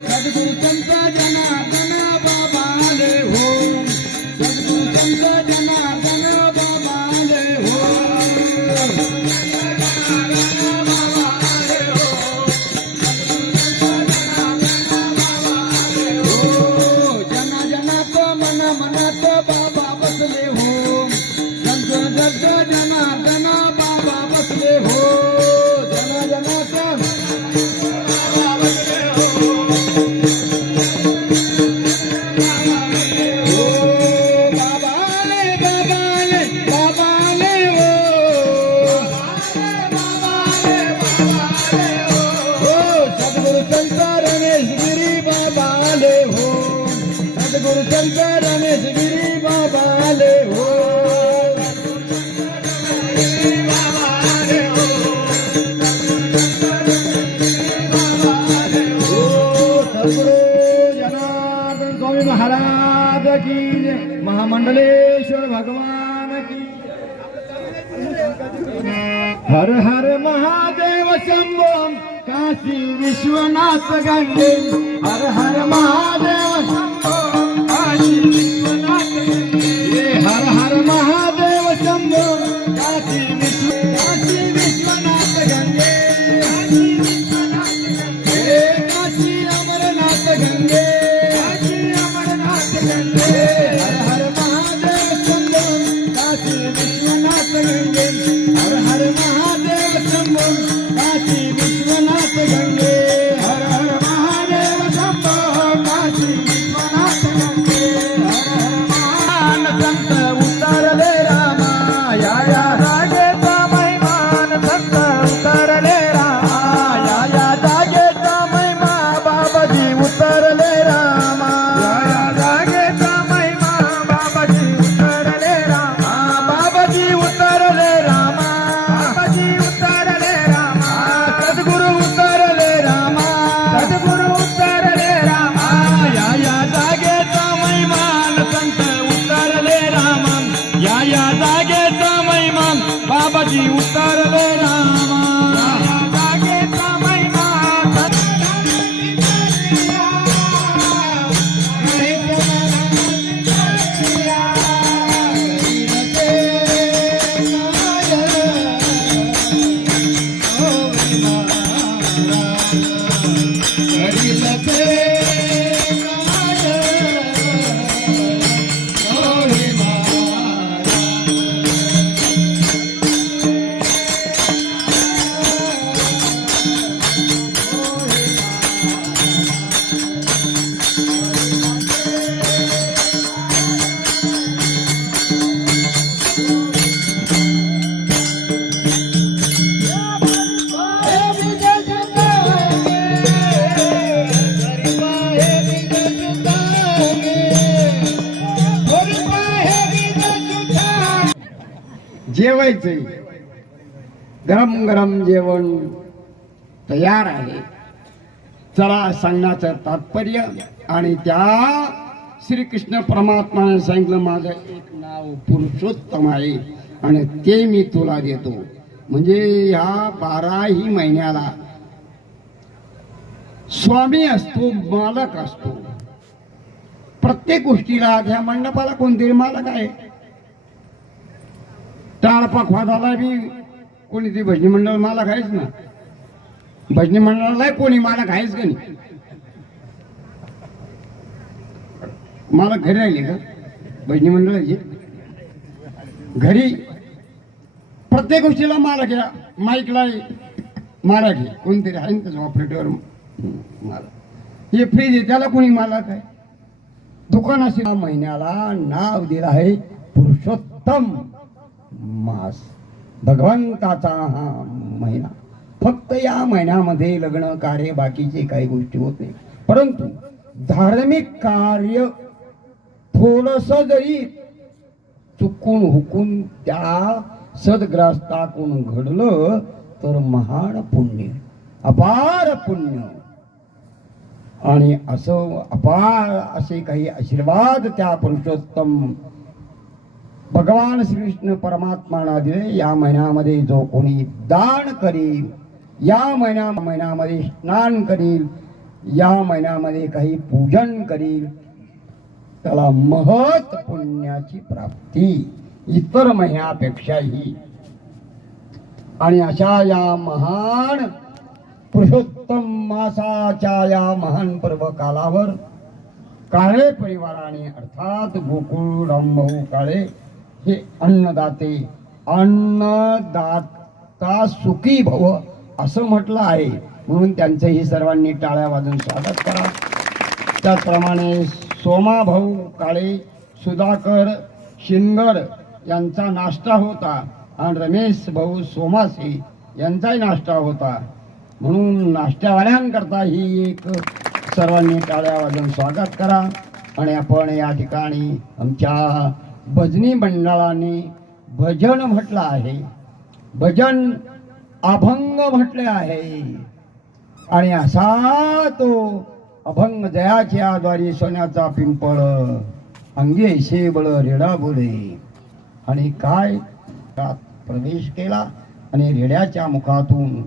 सद्गुरु संत जनार्दन बाबा आले हो, सद्गुरु संत जनार्दन बाबा आले हो, जना जनात मन मनात बाबा बसले हो, संत दत्त जनार्दन बाबा बसले हो, जना जनात सद्गुरु संत रमेश गिरी बाबा आले हो, सद्गुरु जनार्दन स्वामी महाराज की जय, महामंडलेश्वर भगवान की। हर हर महादेव शंभो काशी विश्वनाथ गंगे, हर हर महादेव शंभो काशी विश्वनाथ गंगे, हर हर महादेव शंभो काशी विश्वनाथ गंगे, काशी अमरनाथ गंगे, काशी अमरनाथ गंगे, हर हर महादेव शंभो काशी विश्वनाथ गंगे, हर हर महादेव शंभो काशी विश्वनाथ गंगे, हर हर महादेव शंभो काशी विश्वनाथ गंगे, हर हर महान संत उतरले रामा, या जागेचा महिमान संत उतरले रामा, या जागेचा महिमा बाबाजी उतरले रामा, या जागेचा महिमा बाबाजी उतरले रामा, बाबाजी उतरले रामा, बाबाजी उतरले रामा, सद्गुरु उतरले रामा, सद्गुरु उतरले रामा, या जागेचा महिमान संत उतरले रामा, या जागेचा महिमान बाबाजी उतरले रामा, या जागेचा महिमा जेवायचे गरम गरम जेवण तयार आहे। चला सांगण्याचं तात्पर्य आणि त्या श्रीकृष्ण परमात्माने सांगितलं माझं एक नाव पुरुषोत्तम आहे आणि ते मी तुला देतो। म्हणजे ह्या 12ही महिन्याला स्वामी असतो, मालक असतो। प्रत्येक गोष्टीला त्या मंडपाला कोणतरी मालक आहे। टाळपाक वादाला बी कोणीतरी भजनी मंडळ मालक आहेच ना, भजनी मंडळाला कोणी मालक आहेच का नाही? मालक घरी राहिले का भजनी मंडळाचे? घरी प्रत्येक गोष्टीला मालक आहे, माईकला मालक आहे, कोणतरी आहे ना त्याचं ऑपरेटर मालक। हे फ्रीज आहे त्याला कोणी मालक आहे? दुकानाशी महिन्याला नाव दिलं आहे पुरुषोत्तम मास, भगवंताचा हा महिना। फक्त या महिन्यामध्ये लग्न कार्य बाकीचे काही गोष्टी होत नाही, परंतु धार्मिक कार्य थोडस जरी चुकून हुकून त्या सद्ग्रस्ताकडून घडलं तर महान पुण्य, अपार पुण्य आणि असं अपार असे काही आशीर्वाद त्या पुरुषोत्तम भगवान श्रीकृष्ण परमात्माला दिले। या महिन्यामध्ये जो कोणी दान करील, या महिन्यामध्ये स्नान करील, या महिन्यामध्ये काही पूजन करील त्याला महत पुण्याची प्राप्ती इतर महिन्यापेक्षाही. आणि अशा या महान पुरुषोत्तम मासाच्या या महान पर्व कालावर काळे परिवाराने अर्थात गोकुळ रामभाऊ काळे हे अन्नदाते, अन्नदाता सुखी भव असं म्हटलं आहे, म्हणून त्यांचंही सर्वांनी टाळ्या वाजून स्वागत करा. त्याचप्रमाणे सोमा भाऊ काळे, सुधाकर शिंगड यांचा नाश्ता होता आणि रमेश भाऊ सोमासे यांचाही नाश्ता होता, म्हणून नाश्त्यावाल्यांकरता ही एक सर्वांनी टाळ्या वाजून स्वागत करा. आणि आपण या ठिकाणी आमच्या भजनी मंडळाने भजन म्हटलं आहे, भजन अभंग म्हटले आहे. आणि असा तो अभंग जयाच्या द्वारी सोन्याचा पिंपळ अंगी ऐसे बळ रेडा बोले. आणि काय त्यात प्रवेश केला आणि रेड्याच्या मुखातून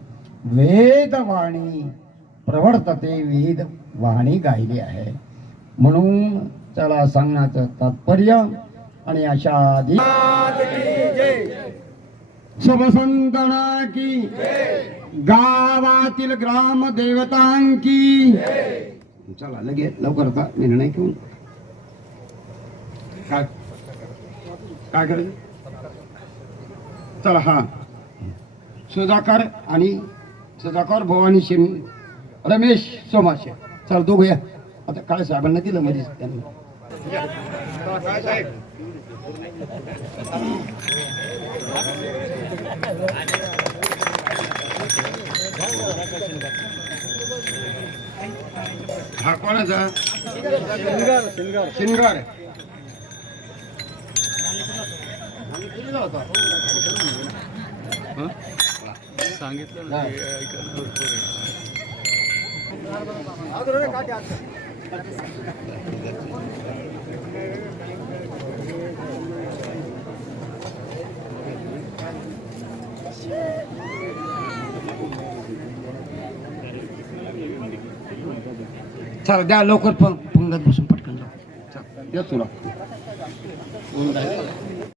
वेदवाणी प्रवर्तते, वेद वाणी गायली आहे. म्हणून चला सांगण्याचं तात्पर्य आणि अशा आधी शुभसंतना की, गावातील ग्राम देवतांकी. चला लगेच लवकर आता निर्णय घेऊन काय काय करायचं. चला हा सुधाकर आणि सुधाकर भवानी शिम रमेश सोमाशे, चला दोघं या. आता काय साहेबांना दिलं मध्ये त्यांना हा कोणाचा शिंगार सांगितलं ना चला द्या लवकर पंगत बसून पटकन द्या तुला.